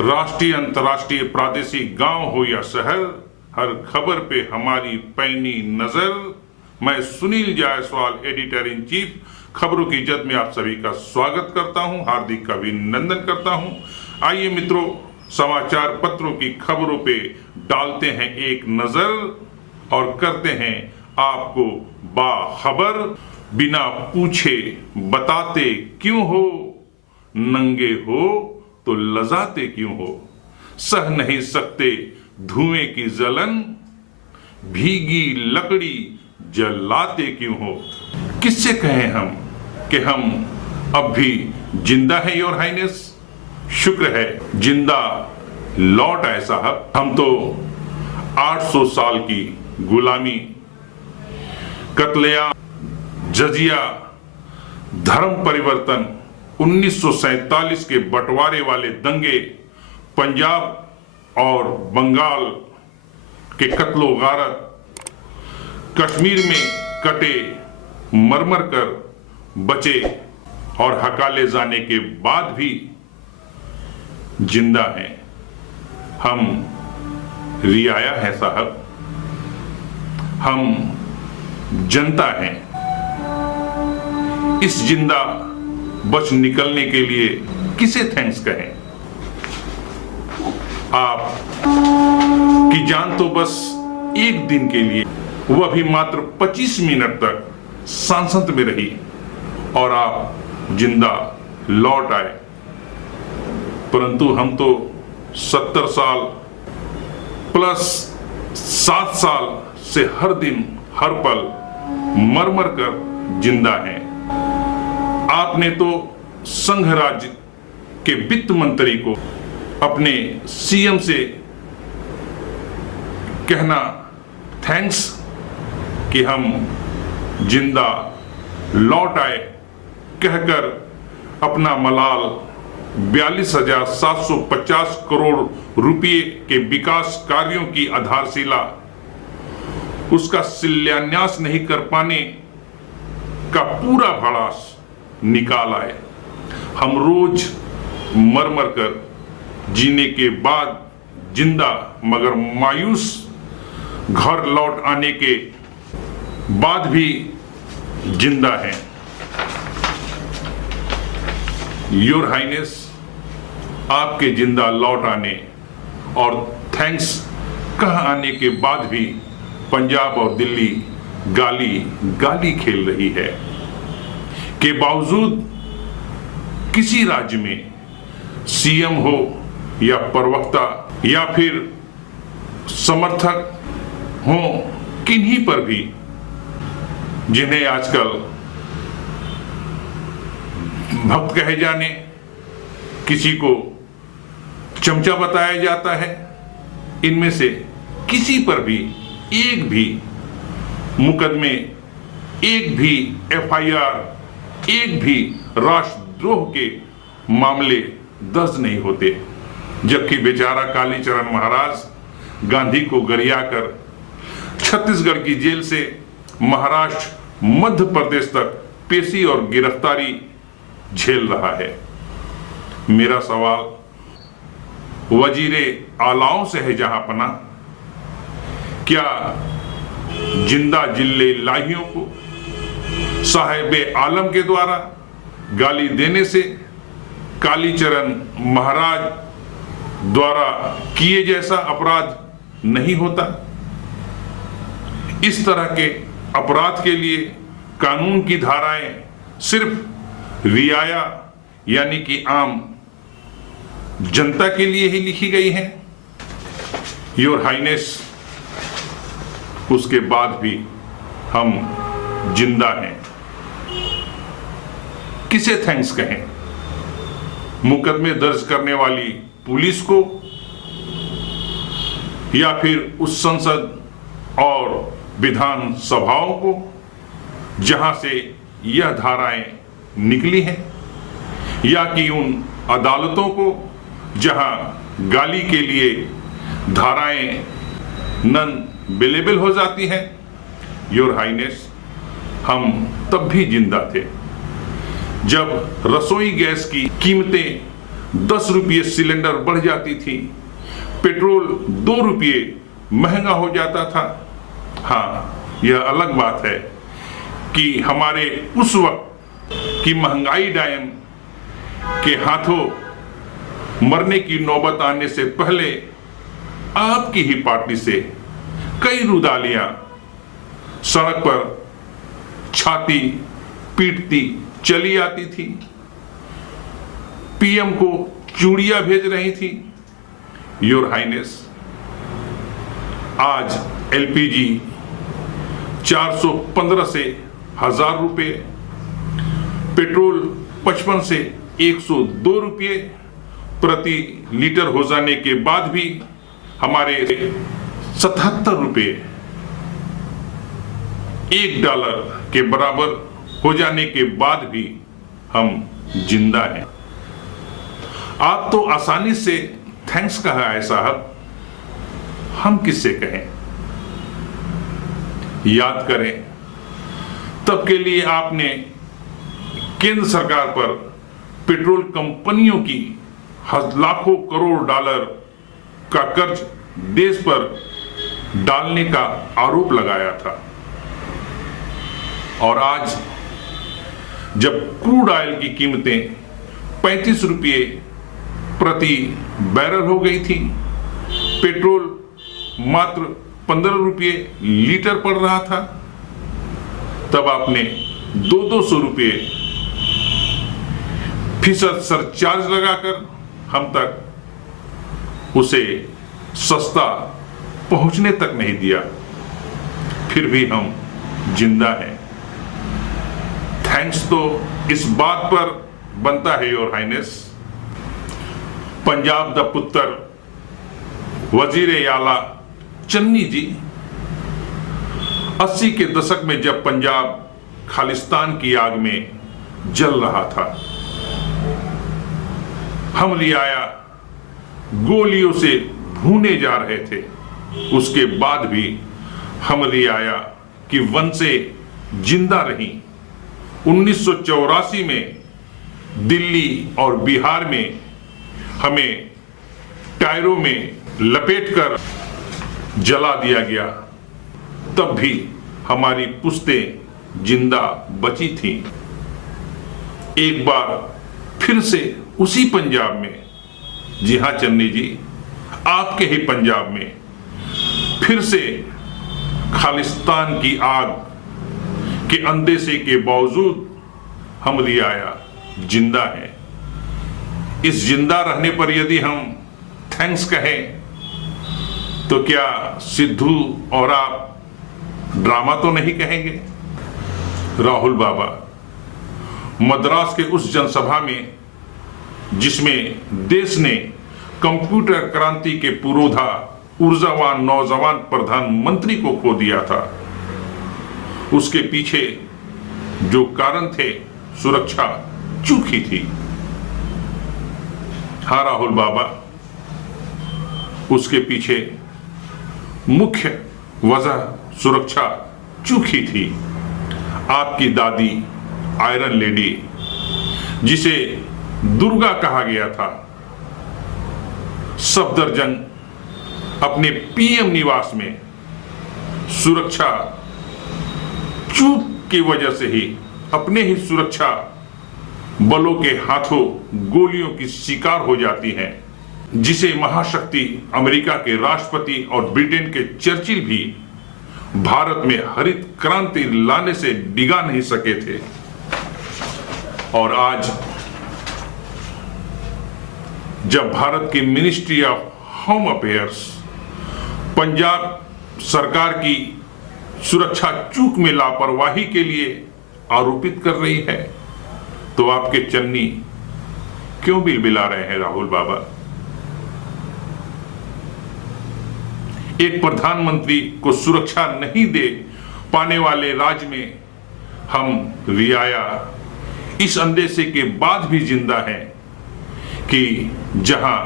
राष्ट्रीय अंतर्राष्ट्रीय प्रादेशिक गांव हो या शहर, हर खबर पे हमारी पैनी नजर। मैं Sunil Jaiswal, editor in chief, खबरों की जद में आप सभी का स्वागत करता हूं, हार्दिक अभिनंदन करता हूं। आइए मित्रों, समाचार पत्रों की खबरों पे डालते हैं एक नजर और करते हैं आपको बाखबर। बिना पूछे बताते क्यों हो, नंगे हो तो लजाते क्यों हो, सह नहीं सकते धुएं की जलन, भीगी लकड़ी जलाते क्यों हो। किससे कहें हम कि हम अब भी जिंदा है योर हाइनेस। शुक्र है जिंदा लौट आए साहब। हम तो 800 साल की गुलामी, कत्लेआम, जजिया, धर्म परिवर्तन, 1947 के बंटवारे वाले दंगे, पंजाब और बंगाल के कत्लो गारत, कश्मीर में कटे मरमर कर बचे और हकाले जाने के बाद भी जिंदा हैं। हम रियाया है साहब, हम जनता हैं। इस जिंदा बच निकलने के लिए किसे थैंक्स कहें। आप की जान तो बस एक दिन के लिए, वह भी मात्र 25 मिनट तक सांसत में रही और आप जिंदा लौट आए। परंतु हम तो 70 साल प्लस 7 साल से हर दिन हर पल मर मर कर जिंदा हैं। आपने तो संघ राज्य के वित्त मंत्री को अपने सीएम से कहना थैंक्स कि हम जिंदा लौट आए कहकर अपना मलाल 42,750 करोड़ रुपए के विकास कार्यों की आधारशिला, उसका शिलान्यास नहीं कर पाने का पूरा भड़ास निकाल आए। हम रोज मर मर कर जीने के बाद जिंदा मगर मायूस घर लौट आने के बाद भी जिंदा हैं। योर हाइनेस, आपके जिंदा लौट आने और थैंक्स कह आने के बाद भी पंजाब और दिल्ली गाली गाली खेल रही है के बावजूद किसी राज्य में सीएम हो या प्रवक्ता या फिर समर्थक हो, किन्हीं पर भी, जिन्हें आजकल भक्त कहे जाने, किसी को चमचा बताया जाता है, इनमें से किसी पर भी एक भी मुकदमे, एक भी एफआईआर, एक भी राष्ट्रद्रोह के मामले दर्ज नहीं होते। जबकि बेचारा कालीचरण महाराज गांधी को गरियाकर छत्तीसगढ़ की जेल से महाराष्ट्र, मध्य प्रदेश तक पेशी और गिरफ्तारी झेल रहा है। मेरा सवाल वजीरे आलाओं से है जहां पना, क्या जिंदा जिल्ले लाहियों को साहिबे आलम के द्वारा गाली देने से कालीचरण महाराज द्वारा किए जैसा अपराध नहीं होता? इस तरह के अपराध के लिए कानून की धाराएं सिर्फ रियाया यानी कि आम जनता के लिए ही लिखी गई हैं। योर हाइनेस, उसके बाद भी हम जिंदा हैं। किसे थैंक्स कहें? मुकदमे दर्ज करने वाली पुलिस को या फिर उस संसद और विधान सभाओं को जहां से यह धाराएं निकली हैं, या कि उन अदालतों को जहां गाली के लिए धाराएं नन अवेलेबल हो जाती हैं। योर हाइनेस, हम तब भी जिंदा थे जब रसोई गैस की कीमतें 10 रुपये सिलेंडर बढ़ जाती थी, पेट्रोल 2 रुपये महंगा हो जाता था। हाँ, यह अलग बात है कि हमारे उस वक्त की महंगाई डायन के हाथों मरने की नौबत आने से पहले आपकी ही पार्टी से कई रुदालियां सड़क पर छाती पीटती चली आती थी, पीएम को चूड़ियां भेज रही थी। योर हाइनेस, आज एलपीजी 415 से 1000 रुपये, पेट्रोल 55 से 102 रुपये प्रति लीटर हो जाने के बाद भी हमारे 77 रुपये $1 के बराबर हो जाने के बाद भी हम जिंदा हैं। आप तो आसानी से थैंक्स कहा है साहब, हम किससे कहें? याद करें, तब के लिए आपने केंद्र सरकार पर पेट्रोल कंपनियों की लाखों करोड़ डॉलर का कर्ज देश पर डालने का आरोप लगाया था। और आज जब क्रूड ऑयल की कीमतें 35 रुपये प्रति बैरल हो गई थी, पेट्रोल मात्र 15 रुपये लीटर पड़ रहा था, तब आपने 200 रुपये फीसद सरचार्ज लगाकर हम तक उसे सस्ता पहुंचने तक नहीं दिया। फिर भी हम जिंदा हैं। थैंक्स तो इस बात पर बनता है योर हाइनेस, पंजाब द पुत्र वजीर आला चन्नी जी 80 के दशक में जब पंजाब खालिस्तान की आग में जल रहा था, हम रियाया गोलियों से भूने जा रहे थे, उसके बाद भी हम रियाया की वंशे जिंदा रही। 1984 में दिल्ली और बिहार में हमें टायरों में लपेटकर जला दिया गया, तब भी हमारी पुश्तें जिंदा बची थीं। एक बार फिर से उसी पंजाब में, जी हां चन्नी जी, आपके ही पंजाब में फिर से खालिस्तान की आग के अंदेशे के बावजूद हम रियाया जिंदा हैं। इस जिंदा रहने पर यदि हम थैंक्स कहें तो क्या सिद्धू और आप ड्रामा तो नहीं कहेंगे? राहुल बाबा मद्रास के उस जनसभा में जिसमें देश ने कंप्यूटर क्रांति के पुरोधा ऊर्जावान नौजवान प्रधानमंत्री को खो दिया था, उसके पीछे जो कारण थे, सुरक्षा चूकी थी। हाँ राहुल बाबा, उसके पीछे मुख्य वजह सुरक्षा चूकी थी। आपकी दादी आयरन लेडी, जिसे दुर्गा कहा गया था, सफदरजंग अपने पीएम निवास में सुरक्षा चूक की वजह से ही अपने ही सुरक्षा बलों के हाथों गोलियों की शिकार हो जाती हैं, जिसे महाशक्ति अमेरिका के राष्ट्रपति और ब्रिटेन के चर्चिल भी भारत में हरित क्रांति लाने से डिगा नहीं सके थे। और आज जब भारत की ministry of home affairs Punjab सरकार की सुरक्षा चूक में लापरवाही के लिए आरोपित कर रही है, तो आपके चन्नी क्यों बिलबिला रहे हैं राहुल बाबा? एक प्रधानमंत्री को सुरक्षा नहीं दे पाने वाले राज्य में हम रियाया इस अंदेशे के बाद भी जिंदा हैं कि जहां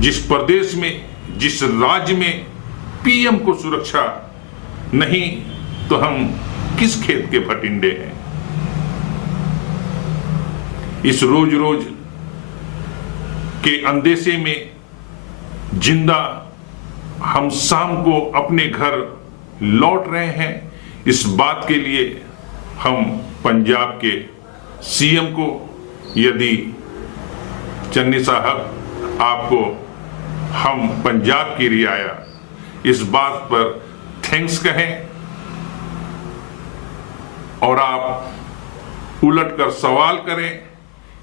जिस प्रदेश में, जिस राज्य में पीएम को सुरक्षा नहीं, तो हम किस खेत के भटिंडे हैं? इस रोज रोज के अंदेशे में जिंदा हम शाम को अपने घर लौट रहे हैं, इस बात के लिए हम पंजाब के सीएम को, यदि चन्नी साहब आपको हम पंजाब की रियाया इस बात पर थैंक्स कहें और आप उलटकर सवाल करें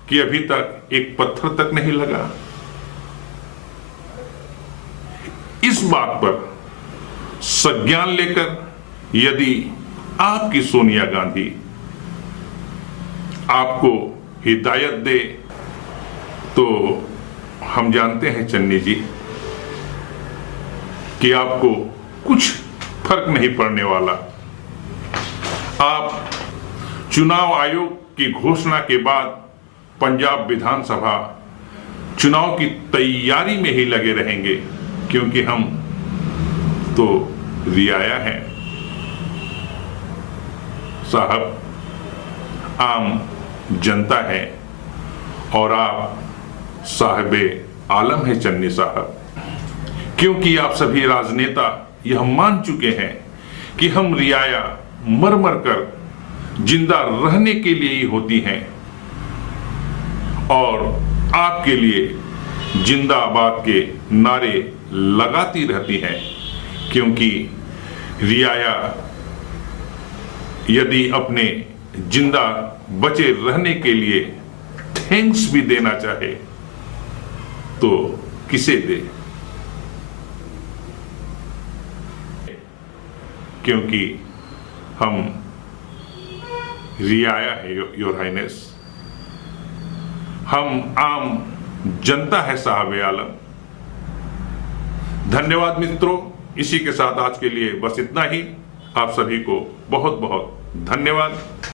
कि अभी तक एक पत्थर तक नहीं लगा। इस बात पर संज्ञान लेकर यदि आपकी सोनिया गांधी आपको हिदायत दे तो हम जानते हैं चन्नी जी कि आपको कुछ फर्क नहीं पड़ने वाला। आप चुनाव आयोग की घोषणा के बाद पंजाब विधानसभा चुनाव की तैयारी में ही लगे रहेंगे, क्योंकि हम तो रियाया हैं साहब, आम जनता है और आप साहिबे आलम है चन्नी साहब, क्योंकि आप सभी राजनेता यह मान चुके हैं कि हम रियाया मर मर कर जिंदा रहने के लिए ही होती हैं और आपके लिए जिंदाबाद के नारे लगाती रहती हैं, क्योंकि रियाया यदि अपने जिंदा बचे रहने के लिए थैंक्स भी देना चाहे तो किसे दे, क्योंकि हम रियाया है योर हाइनेस, हम आम जनता है साहब आलम। धन्यवाद मित्रों, इसी के साथ आज के लिए बस इतना ही। आप सभी को बहुत बहुत धन्यवाद।